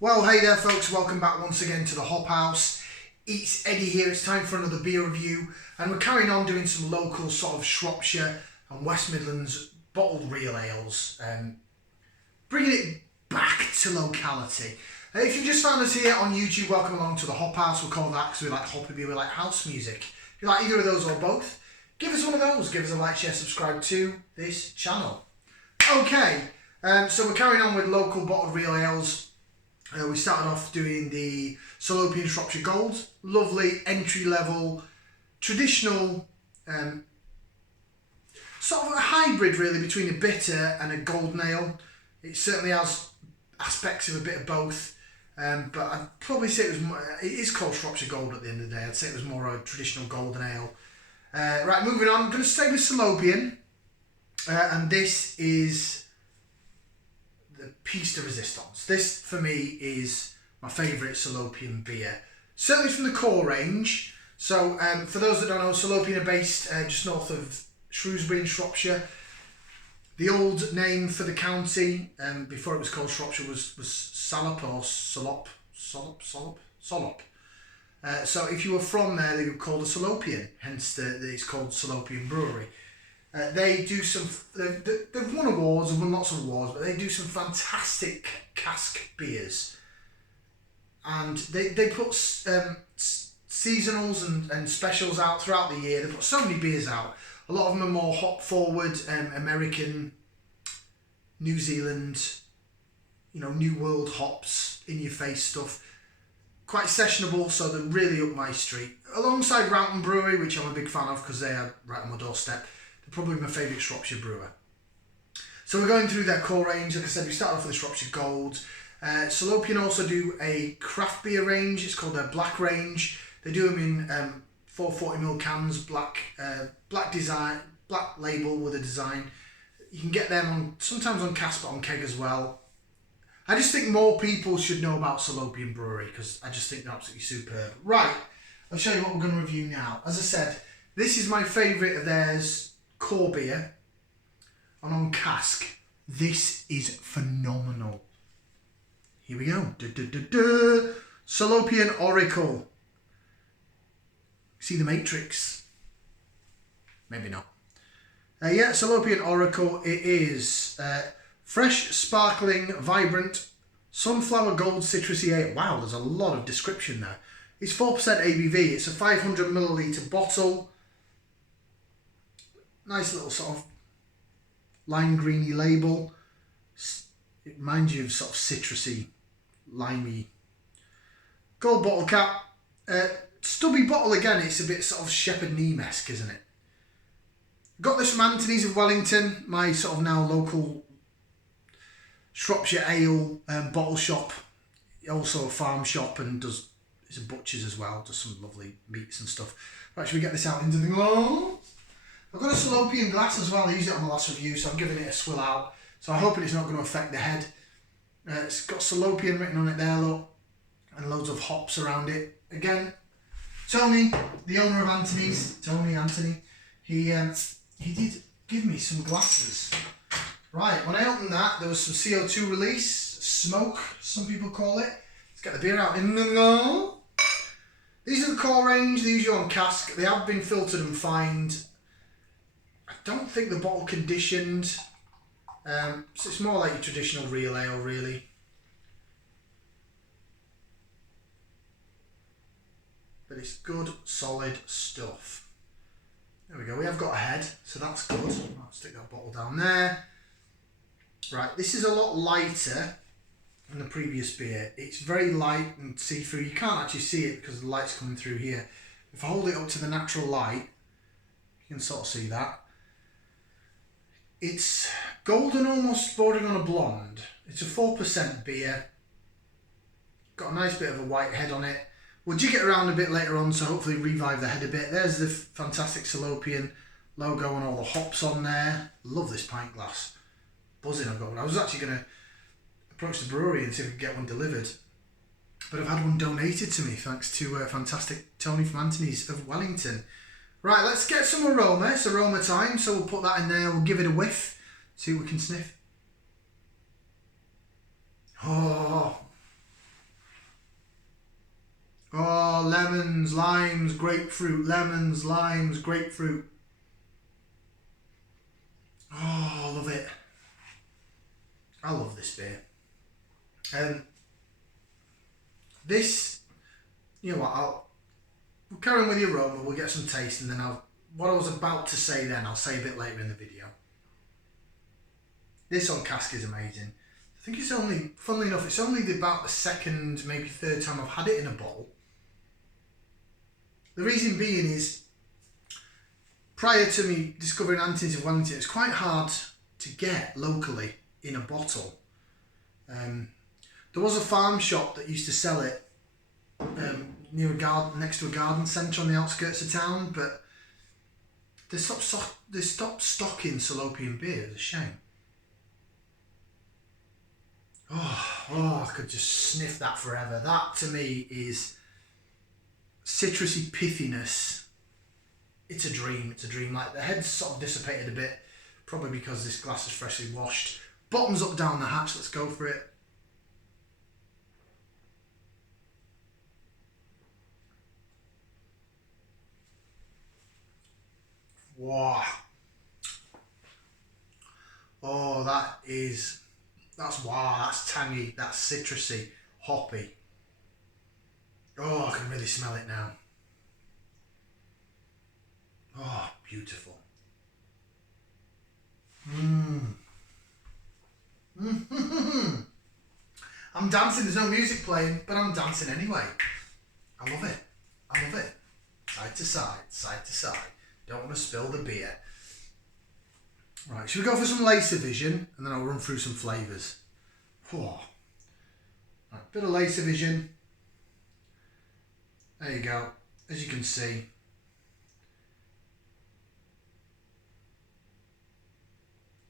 Well, hey there folks, welcome back once again to the Hop House. It's Eddie here, it's time for another beer review, and we're carrying on doing some local sort of Shropshire and West Midlands bottled real ales, bringing it back to locality. If you just found us here on YouTube, welcome along to the Hop House. We'll call that because we like hoppy beer, we like house music. If you like either of those or both, give us one of those, give us a like, share, subscribe to this channel. Okay, so we're carrying on with local bottled real ales. We started off doing the Salopian Shropshire Gold, lovely entry-level, traditional, sort of a hybrid really between a bitter and a golden ale. It certainly has aspects of a bit of both, but I'd probably say it is called Shropshire Gold at the end of the day. I'd say it was more a traditional golden ale. Right, moving on, I'm going to stay with Salopian, and this is the piece de resistance. This, for me, is my favourite Salopian beer. Certainly from the core range. So, for those that don't know, Salopian are based just north of Shrewsbury in Shropshire. The old name for the county, before it was called Shropshire, was Salop or Salop. So if you were from there, they were called a Salopian, hence it's called Salopian Brewery. They do some, they've won awards, they've won lots of awards, but they do some fantastic cask beers. And they put seasonals and specials out throughout the year. They put so many beers out. A lot of them are more hop forward, American, New Zealand, New World hops, in your face stuff. Quite sessionable, so they're really up my street. Alongside Salopian Brewery, which I'm a big fan of because they are right on my doorstep. Probably my favourite Shropshire brewer. So we're going through their core range. Like I said, we start off with the Shropshire Gold. Salopian also do a craft beer range. It's called their Black range. They do them in 440ml cans, black design, black label with a design. You can get them sometimes on cask, but on keg as well. I just think more people should know about Salopian Brewery because I just think they're absolutely superb. Right, I'll show you what we're going to review now. As I said, this is my favourite of theirs. Core beer, and on cask, this is phenomenal. Here we go. Salopian Oracle. See the Matrix? Maybe not. Yeah, Salopian Oracle. It is fresh, sparkling, vibrant, sunflower gold citrusy ale. Wow, there's a lot of description there. It's 4% ABV. It's a 500ml bottle. Nice little sort of lime greeny label. It reminds you of sort of citrusy, limey. Gold bottle cap. Stubby bottle again. It's a bit sort of Shepherd Neame-esque, isn't it? Got this from Anthony's of Wellington, my sort of now local Shropshire ale bottle shop. Also a farm shop and it's a butcher's as well. Does some lovely meats and stuff. Right, should we get this out into the glass? I've got a Salopian glass as well. I used it on the last review, so I'm giving it a swill out. So I'm hoping it's not going to affect the head. It's got Salopian written on it there, look. And loads of hops around it. Again, Tony, the owner of Anthony's, Anthony, he did give me some glasses. Right, when I opened that, there was some CO2 release, smoke, some people call it. Let's get the beer out in the go. These are the core range, they're usually on cask. They have been filtered and fined. I don't think the bottle conditioned, so it's more like your traditional real ale really. But it's good, solid stuff. There we go, we have got a head, so that's good. I'll stick that bottle down there. Right, this is a lot lighter than the previous beer. It's very light and see-through. You can't actually see it because the light's coming through here. If I hold it up to the natural light, you can sort of see that. It's golden, almost bordering on a blonde. It's a 4% beer. Got a nice bit of a white head on it. We'll jig it around a bit later on, so hopefully revive the head a bit. There's the fantastic Salopian logo and all the hops on there. Love this pint glass. Buzzing I've got one. I was actually going to approach the brewery and see if we could get one delivered. But I've had one donated to me, thanks to fantastic Tony from Anthony's of Wellington. Right, let's get some aroma. It's aroma time, so we'll put that in there. We'll give it a whiff, see what we can sniff. Oh, lemons, limes, grapefruit, lemons, limes, grapefruit. Oh, I love it. I love this beer. This, you know what, we'll carry on with the aroma, we'll get some taste, and then what I was about to say then, I'll say a bit later in the video. This on cask is amazing. I think it's only, funnily enough, it's only about the second, maybe third time I've had it in a bottle. The reason being is, prior to me discovering Anthony's of Wellington, it's quite hard to get locally in a bottle. There was a farm shop that used to sell it near a garden, next to a garden centre on the outskirts of town, but they stopped stocking Salopian beer. It's a shame. Oh, I could just sniff that forever. That to me is citrusy pithiness. It's a dream. It's a dream. Like, the head's sort of dissipated a bit, probably because this glass is freshly washed. Bottoms up down the hatch. Let's go for it. Wow. Oh, that's tangy, that's citrusy, hoppy. Oh, I can really smell it now. Oh, beautiful. I'm dancing, there's no music playing, but I'm dancing anyway. I love it. I love it. Side to side, side to side. Don't want to spill the beer. Right, should we go for some laser vision, and then I'll run through some flavours. Oh. Right, bit of laser vision. There you go. As you can see.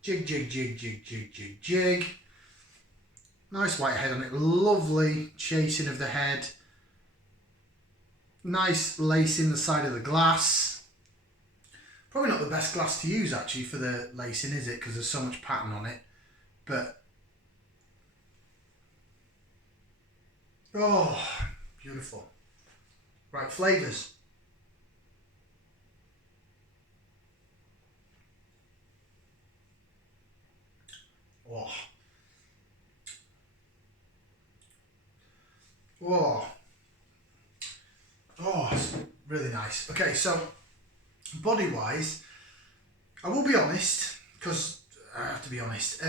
Jig, jig, jig, jig, jig, jig, jig. Nice white head on it. Lovely chasing of the head. Nice lacing the side of the glass. Probably not the best glass to use actually for the lacing, is it? Because there's so much pattern on it. But, oh, beautiful. Right, flavours. Oh. Oh. Oh, it's really nice. Okay, so body wise, I will be honest, because I have to be honest.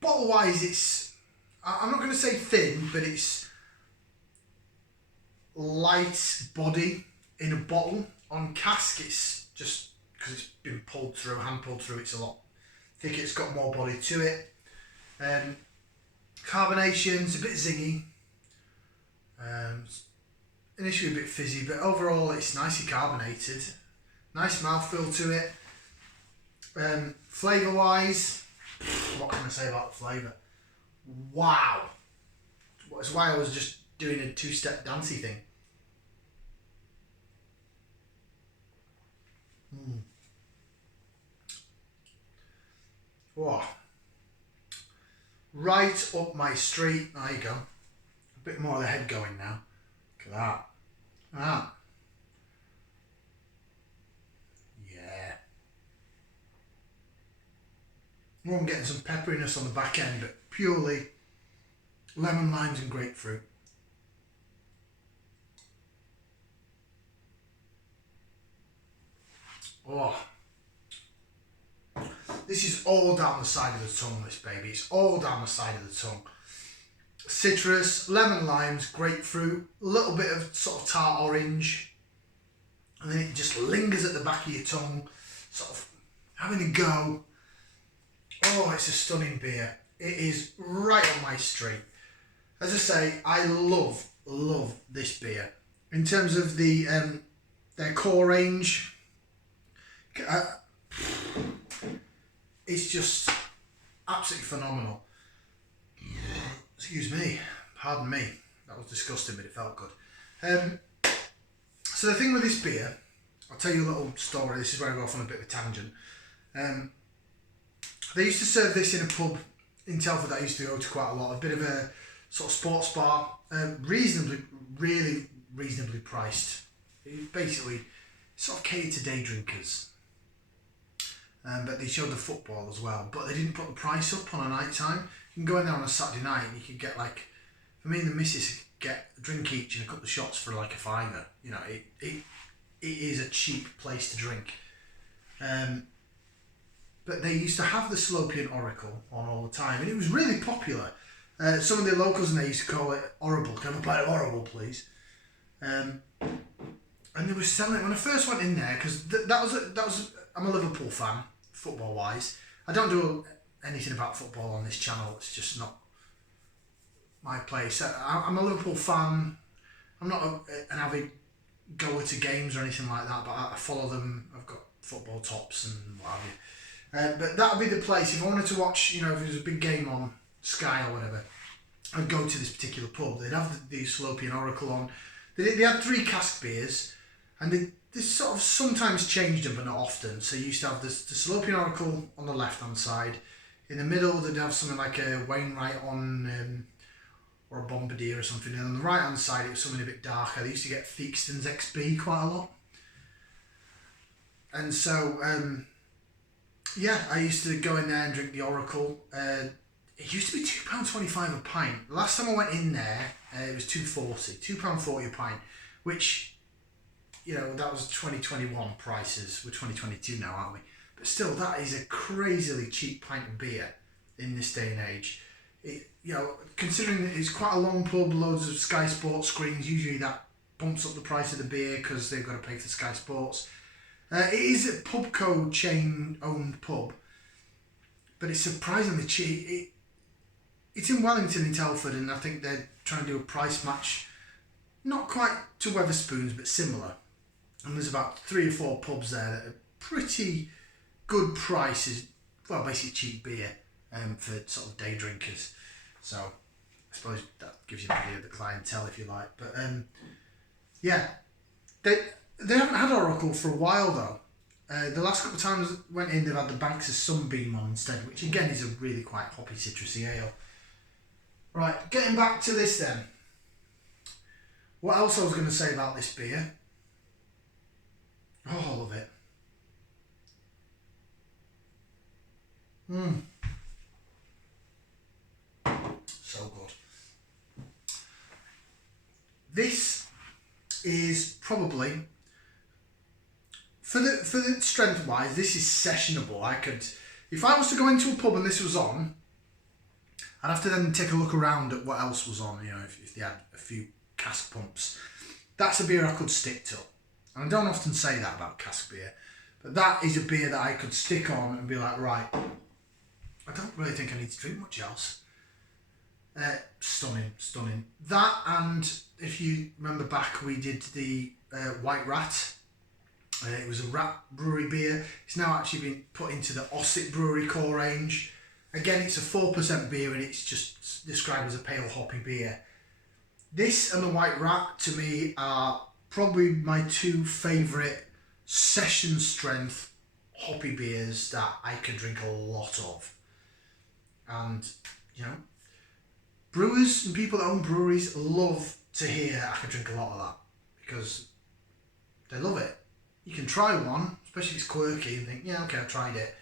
Bottle wise, I'm not going to say thin, but it's light body in a bottle. On cask, it's just because it's been pulled through, hand pulled through, it's a lot thicker, it's got more body to it. Carbonation's a bit zingy. Initially a bit fizzy, but overall it's nicely carbonated. Nice mouthfeel to it. Flavour wise, what can I say about the flavour? Wow! That's why I was just doing a two-step dancey thing. Wow. Right up my street. There you go. A bit more of the head going now. Look at that. Ah. Yeah. Well, I'm getting some pepperiness on the back end, but purely lemon, limes and grapefruit. Oh. This is all down the side of the tongue, this baby. It's all down the side of the tongue. Citrus, lemon, limes, grapefruit, a little bit of sort of tart orange, and then it just lingers at the back of your tongue, sort of having a go. Oh, it's a stunning beer. It is right on my street. As I say, I love this beer. In terms of the their core range, it's just absolutely phenomenal. Excuse me, pardon me, that was disgusting, but it felt good. So the thing with this beer, I'll tell you a little story. This is where I go off on a bit of a tangent. They used to serve this in a pub in Telford that I used to go to quite a lot. A bit of a sort of sports bar, reasonably, really reasonably priced. It basically sort of catered to day drinkers. But they showed the football as well. But they didn't put the price up on a night time. You can go in there on a Saturday night and you could get like, for me and the missus get a drink each and a couple of shots for like a £5. You know, it is a cheap place to drink. But they used to have the Salopian Oracle on all the time, and it was really popular. Some of the locals in there used to call it Horrible. Can I have a pint of Horrible, please? And they were selling it when I first went in there, because that was I'm a Liverpool fan, football wise. I don't do anything about football on this channel. It's just not my place. I'm a Liverpool fan. I'm not an avid goer to games or anything like that, but I follow them. I've got football tops and what have you. But that would be the place. If I wanted to watch, you know, if there was a big game on Sky or whatever, I'd go to this particular pub. They'd have the Salopian Oracle on. They had 3 cask beers, and they sort of sometimes changed them, but not often. So you used to have the Salopian Oracle on the left-hand side. In the middle, they'd have something like a Wainwright on, or a Bombardier or something. And on the right-hand side, it was something a bit darker. They used to get Theakston's XB quite a lot. And so... yeah, I used to go in there and drink the Oracle. It used to be £2.25 a pint. The last time I went in there, it was £2.40 a pint, which, you know, that was 2021 prices. We're 2022 now, aren't we? But still, that is a crazily cheap pint of beer in this day and age. You know, considering that it's quite a long pub, loads of Sky Sports screens, usually that bumps up the price of the beer because they've got to pay for Sky Sports. It is a Pubco chain-owned pub, but it's surprisingly cheap. It's in Wellington in Telford, and I think they're trying to do a price match, not quite to Wetherspoons, but similar. And there's about 3 or 4 pubs there that are pretty good prices, well, basically cheap beer for sort of day drinkers. So I suppose that gives you an idea of the clientele, if you like. But yeah, they haven't had Oracle for a while though. The last couple of times I went in, they've had the Banks of Sunbeam on instead, which again is a really quite hoppy citrusy ale. Right, getting back to this then. What else I was going to say about this beer? Oh, I love it. So good. This is probably, for the strength wise, this is sessionable. I could, if I was to go into a pub and this was on, I'd have to then take a look around at what else was on, you know, if they had a few cask pumps. That's a beer I could stick to. And I don't often say that about cask beer, but that is a beer that I could stick on and be like, right, I don't really think I need to drink much else. Stunning. That, and if you remember back, we did the White Rat. It was a Rat Brewery beer. It's now actually been put into the Ossett Brewery core range. Again, it's a 4% beer and it's just described as a pale hoppy beer. This and the White Rat, to me, are probably my 2 favourite session strength hoppy beers that I can drink a lot of. And, you know, brewers and people that own breweries love to hear I can drink a lot of that because they love it. You can try one, especially if it's quirky, and think, yeah, okay, I tried it.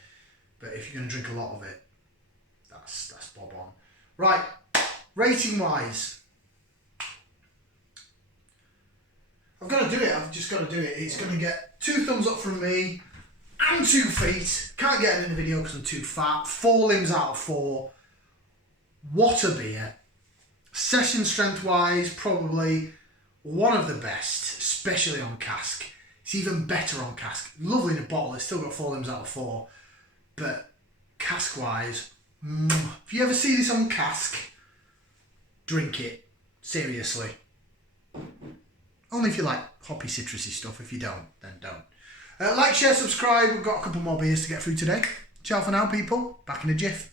But if you're going to drink a lot of it, that's bob on. Right, rating wise, I've got to do it. I've just got to do it. It's going to get 2 thumbs up from me and 2 feet. Can't get it in the video because I'm too fat. 4 limbs out of 4. What a beer. Session strength wise, probably one of the best, especially on cask. It's even better on cask. Lovely in a bottle. It's still got 4 limbs out of 4. But cask wise, if you ever see this on cask, drink it. Seriously. Only if you like hoppy citrusy stuff. If you don't, then don't. Like, share, subscribe. We've got a couple more beers to get through today. Ciao for now, people. Back in a jiff.